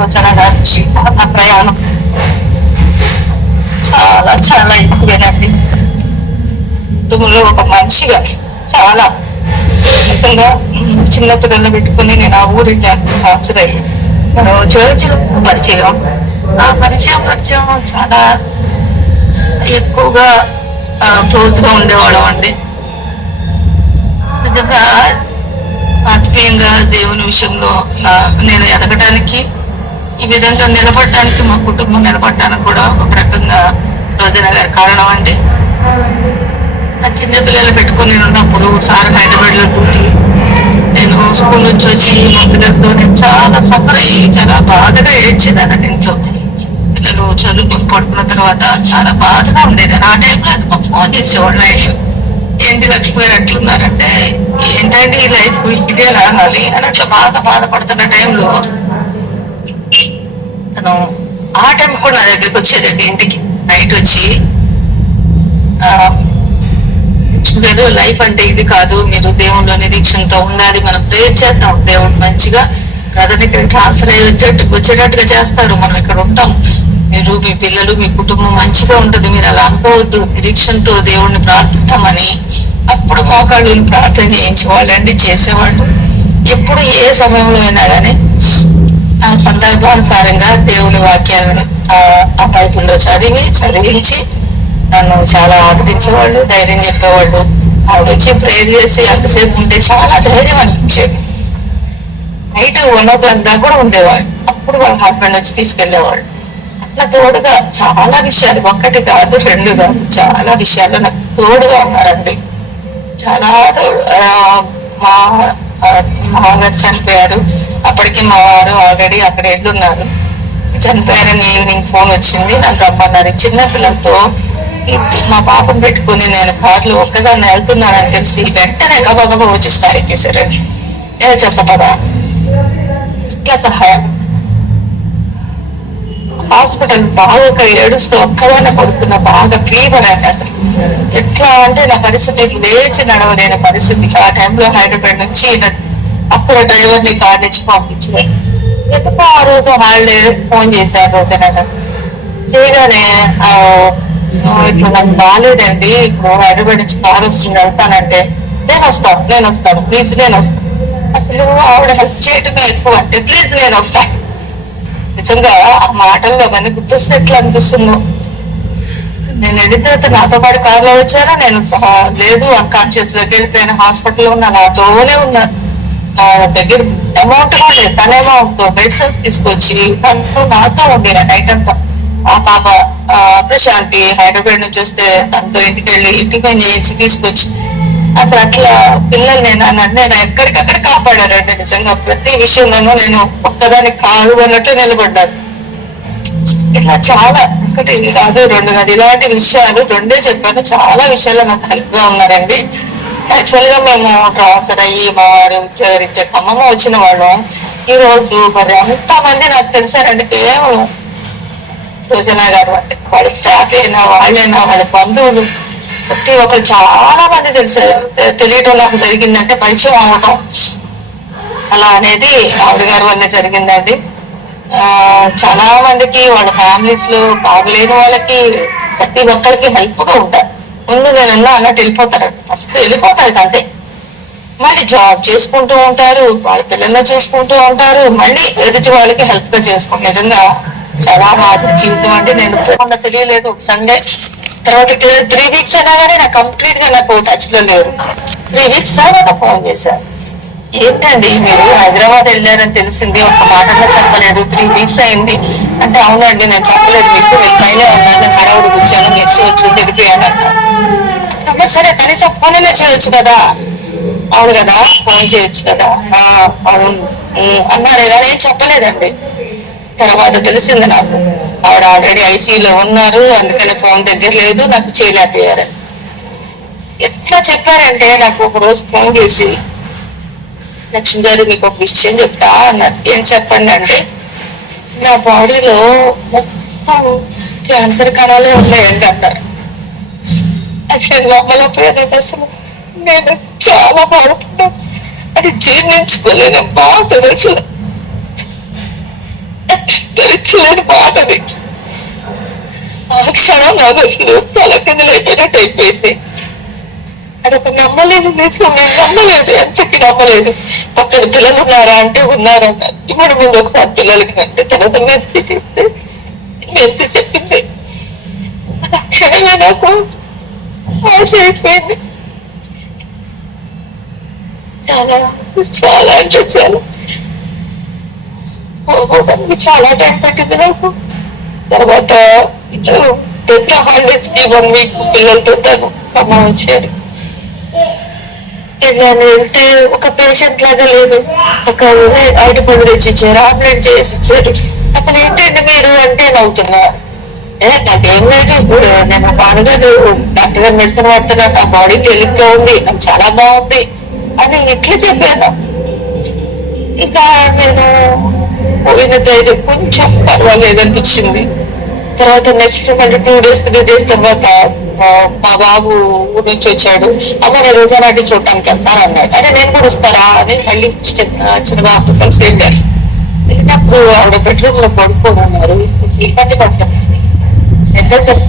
నుంచి నా ప్రయాణం చాలా చాలా ఎక్కువేనండి. కుటుంబంలో ఒక మనిషిగా చాలా నిజంగా చిన్న పిల్లలు పెట్టుకుని నేను ఆ ఊరి హాజరయ్యి చర్చిలో పరిచయం, ఆ పరిచయం చాలా ఎక్కువగా క్లోజ్ గా ఉండేవాళ్ళం అండి. నిజంగా ఆత్మీయంగా దేవుని విషయంలో నేను ఎదగడానికి, ఈ విధంగా నిలబడటానికి, మా కుటుంబం నిలబడటానికి కూడా ఒక రకంగా రోజన గారి కారణం అండి. నా చిన్న పిల్లలు పెట్టుకుని నేను ఉన్నప్పుడు సార్ హైదరాబాద్ లో డ్యూటీ, నేను స్కూల్ నుంచి వచ్చి మా పిల్లలతో నేను చాలా సఫర్ అయ్యి చాలా బాధగా ఏడ్చేదానండి. ఇంట్లో పిల్లలు చదువుకొని పడుకున్న తర్వాత చాలా బాధగా ఉండేది. ఆ టైంలో ఎంతో ఫోన్ చేసేవాడు లైఫ్, ఏంటి లక్ష్మీగారు ఎట్లున్నారంటే, ఏంటంటే ఈ లైఫ్ ఇదే రావాలి అని అట్లా బాగా బాధపడుతున్న టైంలో తను ఆ టైం కూడా నా దగ్గరికి వచ్చేదండి. ఇంటికి నైట్ వచ్చి, చూడదు లైఫ్ అంటే ఇది కాదు, మీరు దేవుళ్ళ నిరీక్షణతో ఉండాలి, మనం ప్రేర్ చేద్దాం, దేవుడు మంచిగా ప్రజలు ఇక్కడ ట్రాన్స్ఫర్ వచ్చేటట్టుగా చేస్తారు, మనం ఇక్కడ ఉంటాం, మీరు మీ పిల్లలు మీ కుటుంబం మంచిగా ఉంటుంది, మీరు అలా అనుకోవద్దు, నిరీక్షణతో దేవుడిని ప్రార్థిద్దామని అప్పుడు మోకాళ్ళు ప్రార్థన చేయించేవాళ్ళండి, చేసేవాళ్ళు. ఎప్పుడు ఏ సమయంలో అయినా కానీ ఆ సందర్భానుసారంగా దేవుని వాక్యాలను ఆ బైబిల్లో చదివించి నన్ను చాలా ఆదరించేవాళ్ళు, ధైర్యం చెప్పేవాళ్ళు. ఆవిడ వచ్చి ప్రేర్ చేసి అంతసేపు ఉంటే చాలా ధైర్యం అనిపించేది. నైట్ 1 దాకా కూడా ఉండేవాళ్ళు. అప్పుడు వాళ్ళ హస్బెండ్ వచ్చి తీసుకెళ్లేవాళ్ళు. అట్లా తోడుగా చాలా విషయాలు, 1 కాదు 2 కాదు, చాలా విషయాలు నాకు తోడుగా ఉన్నారండి. చాలా మా మామగారు చనిపోయారు. అప్పటికి మా వారు ఆల్రెడీ అక్కడ వెళ్ళున్నారు. చనిపోయారని ఈవినింగ్ ఫోన్ వచ్చింది, నన్ను రమ్మన్నారు. చిన్న పిల్లలతో మా పాపను పెట్టుకుని నేను కార్లో ఒక్కదాన్ని వెళ్తున్నానని తెలిసి వెంటనే గబగబా వచ్చి స్టార్ ఎక్కేశారండి. నేను వచ్చేస్తా పదా, ఇట్లా సహాయం. హాస్పిటల్ బాగా ఏడుస్తూ ఒక్కదాన్ని పడుకున్న, బాగా ఫీవర్ అండి. అసలు ఎట్లా అంటే నా పరిస్థితి లేచి నడవలేని పరిస్థితి. ఆ టైంలో హైదరాబాద్ నుంచి అక్కడ డ్రైవర్ ని కార్ నుంచి పంపించారు. ఎందుకో ఆ రోజు హాలిడే ఫోన్ చేశారు రోజున. చేయగానే ఇట్లా నాకు బాగాలేదండి, ఇప్పుడు హైదరాబాద్ నుంచి కార్ వస్తుంది, వెళ్తానంటే నేను వస్తాను ప్లీజ్ నేను వస్తాను. అసలు ఆవిడ హెల్ప్ చేయటమే ఎక్కువ అంటే ప్లీజ్ నేను వస్తాను. నిజంగా ఆ మాటల్లో అవన్నీ గుర్తొస్తే ఎట్లా అనిపిస్తుందో. నేను వెళ్ళిన తర్వాత నాతో పాటు కార్లో వచ్చాను, నేను లేదు అన్కాన్షియస్ వెళ్ళిపోయిన హాస్పిటల్లో ఉన్నా, నాతోనే ఉన్నాను. నా దగ్గర అమౌంట్ కూడా లేదు, తన అమౌంట్ మెడిసిన్స్ తీసుకొచ్చి తను నాతో ఉండేది నైట్ అంతా. ఆ పాప ప్రశాంతి హైదరాబాద్ నుంచి వస్తే తనతో ఇంటికి వెళ్ళి టిఫిన్ చేయించి తీసుకొచ్చి అసలు అట్లా పిల్లల్ని నేను ఎక్కడికక్కడ కాపాడారండి. నిజంగా ప్రతి విషయంలోనూ నేను ఒక్కదానికి కాదు అన్నట్టు నిలబడ్డాను. ఇట్లా చాలా 1 కాదు 2 కాదు, ఇలాంటి విషయాలు 2 చెప్పాను. చాలా విషయాలు నాకు హెల్ప్ గా ఉన్నారండి. యాక్చువల్ గా మేము ట్రాన్స్ఫర్ అయ్యి మా వారు ఉద్యోగరీత్యా ఖమ్మం వచ్చిన వాళ్ళం. ఈ రోజు మరి అంతమంది నాకు తెలిసారండి. కేవలం రోజనా గారు అంటే వాళ్ళ స్టాఫ్ అయినా వాళ్ళైనా వాళ్ళ బంధువులు ప్రతి ఒక్కరు చాలా మంది తెలియటం నాకు జరిగిందంటే పరిచయం అవ్వటం అలా అనేది ఆవిడ గారి వల్ల జరిగిందండి. చాలా మందికి వాళ్ళ ఫ్యామిలీస్ లో బాగలేని వాళ్ళకి ప్రతి ఒక్కరికి హెల్ప్ గా ఉంటారు. ముందు నేనున్నా అన్నట్టు వెళ్ళిపోతారు, ఫస్ట్ వెళ్ళిపోతారు అంతే. మళ్ళీ జాబ్ చేసుకుంటూ ఉంటారు, వాళ్ళ పిల్లల్ని చూసుకుంటూ ఉంటారు, మళ్ళీ ఎదుటి వాళ్ళకి హెల్ప్ గా చేసుకుంటారు. నిజంగా చాలా మాదిరి జీవితం అండి. నేను తెలియలేదు, ఒక సండే తర్వాత 3 వీక్స్ అయినా కానీ నాకు కంప్లీట్ గా నాకు టచ్ లో లేరు. 3 వీక్స్ తర్వాత ఫోన్ చేశారు, ఏంటండి మీరు హైదరాబాద్ వెళ్ళారని తెలిసింది, ఒక మాటగా చెప్పలేదు, 3 వీక్స్ అయింది అంటే. అవునండి నేను చెప్పలేదు మీకు, మీరు పైన ఉన్నాను, నేను హడావుడికి వచ్చాను, మిక్సీ వచ్చి తిరిగి అన్నారు. సరే కనీసం ఫోన్ చేయొచ్చు కదా. అవును కదా, ఫోన్ చేయొచ్చు కదా అన్నారు కానీ ఏం చెప్పలేదండి. తర్వాత తెలిసింది నాకు ఆవిడ ఆల్రెడీ ఐసీయూలో ఉన్నారు, అందుకని ఫోన్ దగ్గర లేదు, నాకు చేయలేకపోయారు. ఎట్లా చెప్పారంటే నాకు ఒక రోజు ఫోన్ చేసి, లక్ష్మి గారు మీకు ఒక విషయం చెప్తా అన్నారు. ఏం చెప్పండి అంటే, నా బాడీలో మొత్తం క్యాన్సర్ కణాలే ఉన్నాయండి అన్నారు. అది నమ్మలేకపోయానండి. అసలు నేను చాలా బాధపడ్డాను, అది జీర్ణించుకోలేను బాగా అసలు. భరించలేని మాటది. ఆ క్షణం నాకు అసలు తల కింద లేచినట్టు అయిపోయింది. అది ఒక నమ్మలేదు, నేను నమ్మలేదు, ఎంతకి నమ్మలేదు. పక్కన పిల్లలు ఉన్నారా అంటే ఉన్నారన్నారు. ఇప్పుడు ముందు ఒకసారి పిల్లలకి అంటే తర్వాత మెత్తి చెప్తే మెత్తి చెప్పింది. ఆ క్షణమే నాకు ఆశ అయిపోయింది. చాలా చాలా అంటే చాలా టైం పట్టింది నాకు. తర్వాత పెద్ద హాలిడేస్ 1 వీక్ పిల్లలతో తను అమ్మ వచ్చారు. నేను వెళ్తే ఒక పేషెంట్ లాగా లేదు, ఒక ఐదు పళ్ళు తెచ్చి ఇచ్చారు, ఆమ్లెట్ చేసి ఇచ్చారు. అసలు ఏంటంటే మీరు అంటే నవ్వుతున్నారు. నాకేం లేదు, ఇప్పుడు నేను బాగా డాక్టర్ గారు మెడిసిన్ వాడుతున్నా, నా బాడీ తేలిగ్గా ఉంది, నాకు చాలా బాగుంది అని ఎట్లా చెప్పాను. ఇక నేను పోయిన ధైర్యం కొంచెం పర్వాలేదు అనిపించింది. తర్వాత నెక్స్ట్ మళ్ళీ 2 days 3 days తర్వాత మా బాబు ఊరి నుంచి వచ్చాడు. అమ్మ నేను రోజా నాటి చూడటానికి వెళ్తాను అన్నాడు. అరే నేను కూడా వస్తారా అని మళ్ళీ చిన్న బాబు కలిసి వెళ్ళారు. వెళ్ళినప్పుడు ఆవిడ బెడ్రూమ్ లో పడుకోమన్నారు. ఇబ్బంది పడ్డాను.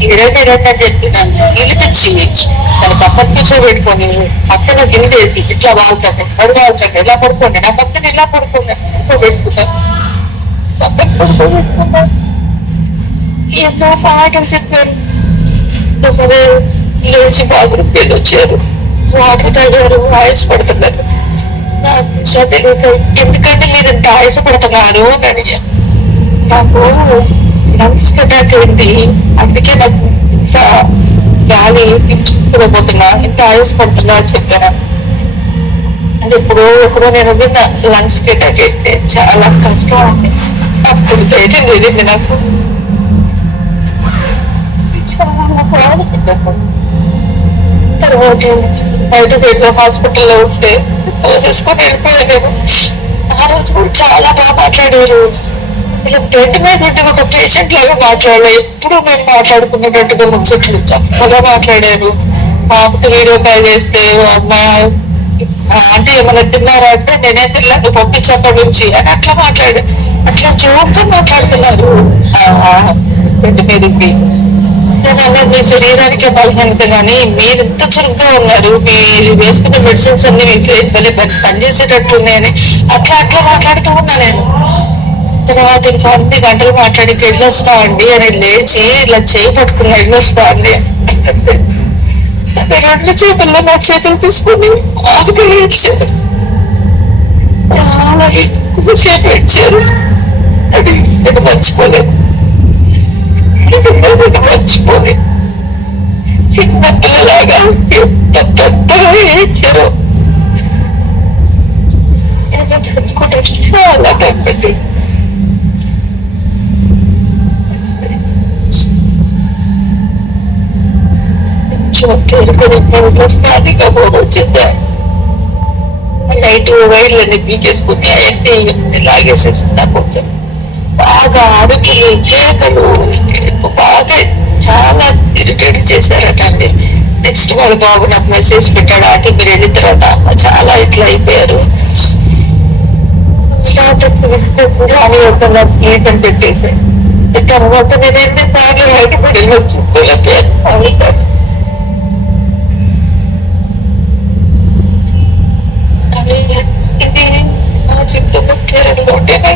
ఇరవై అని చెప్పి నన్ను పిలిపించి తన పక్కన కూర్చోబెట్టుకొని పక్కన గిన్నెసి ఇట్లా వాళ్తాడు పడుకోవాల్సండి, ఇలా పడుకోండి, నా పక్కన ఇలా పడుకున్నాను, కూర్చోబెట్టుకున్నాను. పక్కన పడుకోబెట్టుకున్నాను. ఎన్నో మాటలు చెప్పారు. సరే లేచి బాబుని పేరు వచ్చారు, వాటర్ తాగారు, ఆయాసపడుతున్నారు. ఎందుకంటే మీరు ఇంత ఆయాసపడుతున్నారు అని అడిగాను. నాకు లంగ్స్ అటాక్ అయింది, అందుకే నాకు ఇంత గాలి పీల్చుకోబోతున్నా, ఇంత ఆయాసపడుతున్నా అని చెప్పాను. అది ఎప్పుడో నేను విన్న లంగ్స్ కి అటాక్ అయితే చాలా కష్టం ఉంది. అప్పుడు ధైర్యం జరిగింది నాకు. తర్వాత బయట హాస్పిటల్లో ఉంటే పోసేసుకొని వెళ్ళిపోయాను. ఆ రోజు కూడా చాలా బాగా మాట్లాడారు. అసలు బెడ్ మీద ఉంటే ఒక పేషెంట్ లాగా మాట్లాడలేదు. ఎప్పుడు మేము మాట్లాడుకున్నట్టుగా ముచ్చట్లు చక్కగా మాట్లాడారు. మాకు వీడియో కాల్ చేస్తే అమ్మా అంటే ఏమైనా తిన్నారా అంటే నేనే తిన్నాను పంపించాక నుంచి అని అట్లా మాట్లాడారు. అట్లా జోక్గా మాట్లాడుతున్నారు బెడ్ మీదకి. మీ శరీరానికి బలహీనత కానీ మీరు ఎంత చురుగ్గా ఉన్నారు, మీరు వేసుకున్న మెడిసిన్స్ అన్ని మీ ఫేస్ వల్ల పనిచేసేటట్టు ఉన్నాయని అట్లా మాట్లాడుతూ ఉన్నా నేను. తర్వాత ఇంకా అన్ని గంటలు మాట్లాడి వెళ్ళొస్తా అండి అని లేచి ఇలా చేయి పట్టుకుని వెళ్ళొస్తా అండి. రెండు చేతుల్లో నా చేతులు తీసుకుని ఆకులు ఇచ్చారు, చాలా ఎక్కువసేపు ఇచ్చారు. అది నేను మర్చిపోలేదు, మర్చిపోలే. చిన్న పిల్లలాగా ఎంత పెద్దగా ఇచ్చారు. చాలా టైం పెట్టి స్టార్టింగ్ వచ్చిందా నైట్ వైర్లన్నీ పీకేసుకుని అవన్నీ లాగేసేసి నాకు కొంచెం బాగా అడుగులు కేకలు బాగా చాలా ఇరిటేట్ చేశారట అండి. నెక్స్ట్ వాళ్ళ బాబు నాకు మెసేజ్ పెట్టాడు, అటు మీరు వెళ్ళిన తర్వాత అమ్మ చాలా ఇట్లా అయిపోయారు. స్టార్ట్ గీతం పెట్టేసి తర్వాత నేను ఎన్నిసార్లు బయటపడి చూసుకోలేకపోయాను. ఇది నా జీవితంలోనే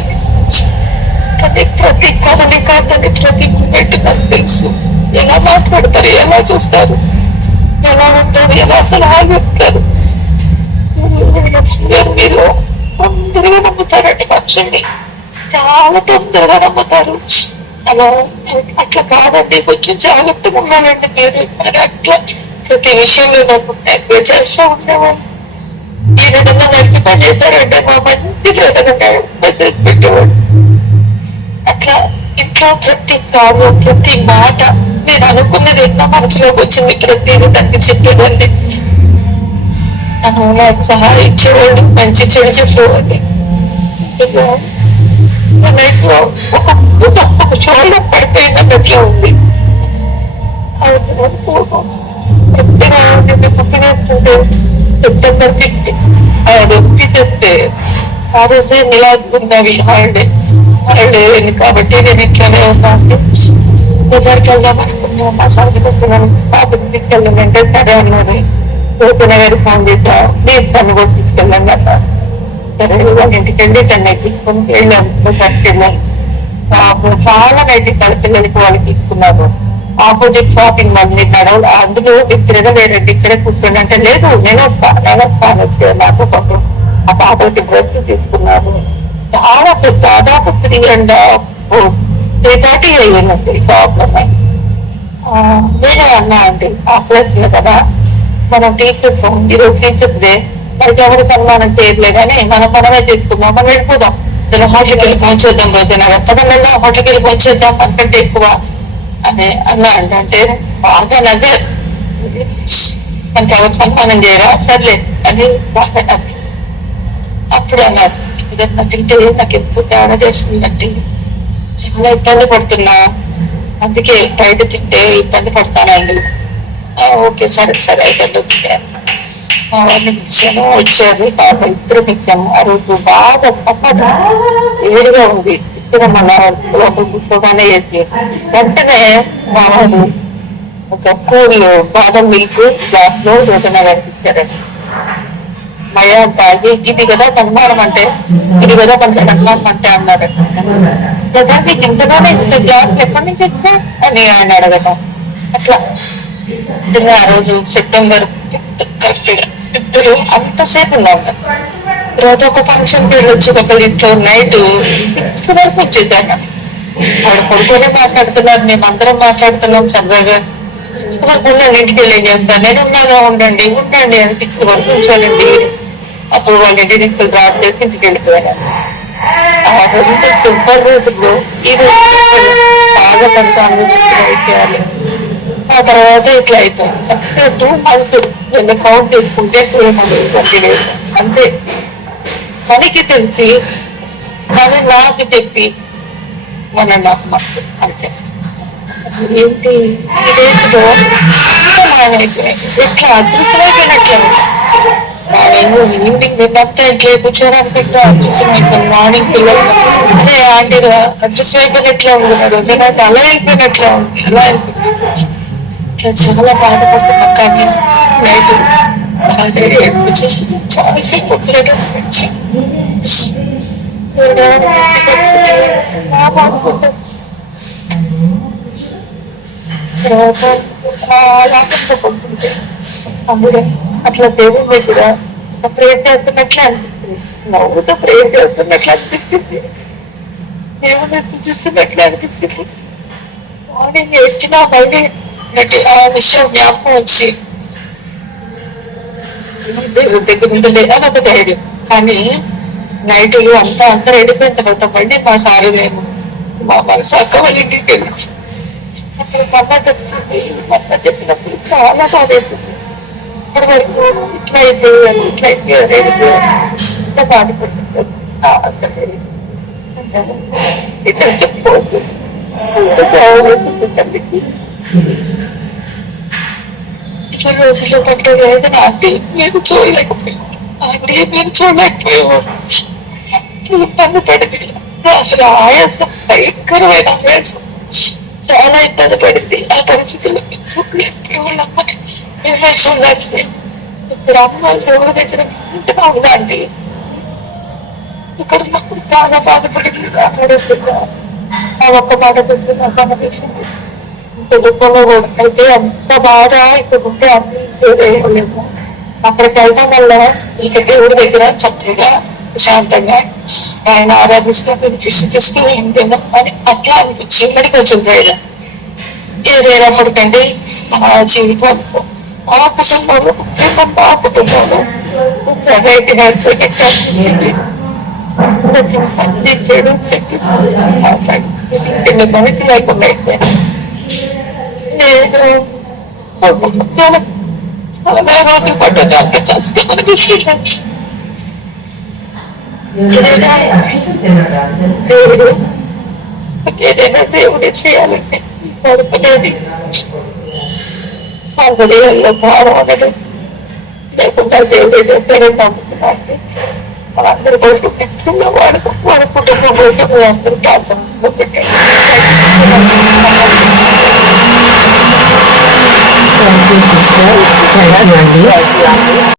ప్రతి కదలిక ప్రతి మూమెంట్ నాకు తెలుసు. ఎలా మాట్లాడతారు, ఎలా చూస్తారు, ఎలా ఉంటారు, ఎలా అసలు ఆగిస్తారు. మీరు తొందరగా నమ్ముతారండి మనుషుల్ని, చాలా తొందరగా నమ్ముతారు. అట్లా కాదండి, కొంచెం జాగ్రత్తగా ఉండాలండి మీరు. మరి అట్లా ప్రతి విషయంలో నాకు చేస్తూ ఉండేవాళ్ళు. ఏ విధంగా నరికి పని చేస్తారంటే మా మంచి మెసేజ్ పెట్టేవాడు. అట్లా ఇంట్లో ప్రతి కార్యం ప్రతి మాట నేను అనుకున్నది ఎన్నో మనసులోకి వచ్చింది, ప్రతిదీ దానికి చెప్పేదండి. తను నాకు సహాయం ఇచ్చేవాడు, మంచి చెడు చెప్పేవాడి. లైఫ్ లో ఒక చోట పడిపోయినట్లా ఉంది. కొత్తగా పుట్టినట్టుంటే సెప్టెంబర్ 5 చెప్తే ఆ రోజే నిలాదున్నవి హాలిడే లేను కాబట్టి నేను ఇట్లానే ఉన్నా అంటే దగ్గరికి వెళ్దాం అనుకున్నా మా సార్కి చెప్తున్నాను పాపకి తీసుకెళ్ళానంటే సరే అన్నది పోతున్న గారికి ఫోన్ చేద్దాం నేను తను కూడా తీసుకెళ్ళండి అన్నా సరే వాళ్ళ ఇంటికి వెళ్ళి తను తీసుకొని వెళ్ళాను ఒకసారికి వెళ్ళాను చాలా నైట్ పిల్లలకి వాళ్ళు తీసుకున్నారు ఆపోజిట్ షాపింగ్ మాల్ నడవ అందులో ఇద్దరు వేరండి ఇక్కడే కూర్చోండి అంటే లేదు నేను వస్తాను వచ్చే నాకు పాపం ఆ పాపకి డ్రెస్ తీసుకున్నాను చాలా దాదాపు 3.5 అయ్యిందండి షాప్ లో నేనే అన్నా అండి ఆ ప్లేస్ లో కదా మనం టీచర్స్ ఈరోజు టీచర్స్ డే మనకి ఎవరు సన్మానం చేయట్లేదు కానీ మనమే తీసుకుందాం మనం వెళ్ళిపోదాం హోటల్కి వెళ్ళి పనిచేద్దాం రోజున పదనల్లా హోటల్కి వెళ్ళి పనిచేద్దాం అంతకంటే ఎక్కువ అని అన్నా అండి అంటే బాగా నదే మనకి ఎవరు సన్మానం చేయరా సర్లే అని బాగా అప్పుడు అన్నారు ఏదన్నా తింటే నాకు ఎక్కువ తేడా చేస్తుందంటే చాలా ఇబ్బంది పడుతున్నా అందుకే బయట తింటే ఇబ్బంది పడతానండి ఓకే సరే సరే అయితే మా వారిని పిలిచాను వచ్చారు పాప ఇద్దరు తింటాము ఆ రోజు బాగా తప్పగా వేడిగా ఉంది ఇక్కడ మన లోపల కూర్చోగానే వేసి వెంటనే మా వారు ఒక కూల్ బాదం మిల్క్ గ్లాస్ లో రోజున గారికి ఇచ్చారండి మయా తాగి ఇది కదా సన్మానం అంటే ఇది కదా కొంత సన్మానం అంటే అన్నారు కదా నీకు ఇంతగానే ఇంత గ్లాస్ ఎక్కడి నుంచి వచ్చా అని ఆయన అడగటం అట్లా ఆ రోజు సెప్టెంబర్ ఇద్దరు అంతసేపు ఉన్నాం తర్వాత ఒక ఫంక్షన్ పేరు వచ్చి ఒకళ్ళ ఇంట్లో నైట్ వరకు వచ్చేసాను వాడు కొడుకునే మాట్లాడుతున్నారు మేమందరం మాట్లాడుతున్నాం సరదాగా ఉండండి ఇంటికి వెళ్ళి ఏం చేస్తాను నేను ఉన్నాగా ఉండండి ఉండండి అని 6 వరకు ఉంచానండి అప్పుడు వాళ్ళ ఇంటి నుంచి డ్రాప్ చేసి ఇంటికి వెళ్ళిపోయాను ఆ రోజు సూపర్ రోజుల్లో ఈ రోజు బాగా కొంత చేయాలి ఆ తర్వాత ఇట్లా అయిపోయింది 2 months నేను కౌంట్ చేసుకుంటే 2 months 20 days అంతే మనకి తెలిసి కానీ నాకు చెప్పి మన నాకు మస్తు అంతే ఏంటి ఈ డేస్లో ఎట్లా అదృష్టమైపోయినట్లే నేను ఈవినింగ్ నిన్నంతా ఇంట్లో కూర్చోడానికి అదృష్టం మార్నింగ్ పిల్లలు అదే ఆంటీ అదృష్టం అయిపోయినట్లే ఉంది నా రోజు నాకు అలా అయిపోయినట్లే ఉంది అలా అయిపోయింది ఇట్లా చాలా బాధపడుతున్నా కానీ నైట్ అదే వచ్చేసి చాలాసేపు బాధపడుతుంటే అందులో అట్లా దేవుడి దగ్గర ప్రేర్ చేస్తున్నట్లే అనిపిస్తుంది నవ్వుతో ప్రేర్ చేస్తున్నట్లు అనిపిస్తుంది దేవుని చూస్తున్నట్లే అనిపిస్తుంది మార్నింగ్ ఏడ్చినా బయట ఆ విషయం జ్ఞాపకం వచ్చి దేవుడి దగ్గర ఉండలే అని ఒక ధైర్యం కానీ నైట్ అందరూ వెళ్ళిపోయిన తర్వాత మళ్ళీ మా సారు నేను మా మనసు అక్క వాళ్ళ ఇంటికి వెళ్ళి చెప్పినప్పుడు చాలా బాధేస్తుంది ఇప్పటి వరకు ఇట్లా అయిపోయాను ఇట్లా అయిపోయాను ఇంత బాధపడుతుంది ఇట్లా చెప్పుకోవచ్చు ఇట్లా రోజుల్లో పట్ల వేదన ఆంటీ మీరు చూడలేకపోయాను ఆంటీ మీరు చూడలేకపోయాము ఇబ్బంది పడింది అసలు ఆయాసం భయంకరమైన ఆయాసం చాలా ఇబ్బంది పడింది ఆ పరిస్థితుల్లో వాళ్ళమ్మని నిర్ణయిస్తున్నారు ఇప్పుడు అమ్మ ఎవరి దగ్గర ఇంతగా ఉందండి ఇక్కడ ఉన్నప్పుడు చాలా బాధపడింది ఆడేస్తున్నా ఆ ఒక్క బాధ పెడుతున్నా కాంబినేషన్ తెలుగులో కూడా అయితే అంత బాధ ఇక్కడ ఉంటే అన్ని వేయలేము అక్కడికి వెళ్ళడం వల్ల ఇక దేవుడి దగ్గర చక్కగా ప్రశాంతంగా ఆయన ఆరాధిస్తూ వినిపిస్తూ ఏంటేమో అని అట్లా అనిపించి ఇప్పటికి వచ్చింది ధైర్యం ఏదైనప్పటికంటే మా జీవితంలో మా కుటుంబంలో ముఖ్యంగా మా కుటుంబంలో ప్రైవేట్ హెల్త్ మనకి లేకుండా అయిపోయాను నేను చాలా చాలా రోజులు పడ్డా చాలా కష్టం అనిపిస్తుంది దేవుడు ఏదైనా దేవుడే చేయాలంటే పడుకునేది ఆ హృదయంలో భావం అనడం లేకుండా దేవుడు ఏదో పేరు నమ్ముతున్నాను అందరి కోసం వాడి కుటుంబం కోసం అందరూ ప్రార్థన thank you sister. Thank you అండి.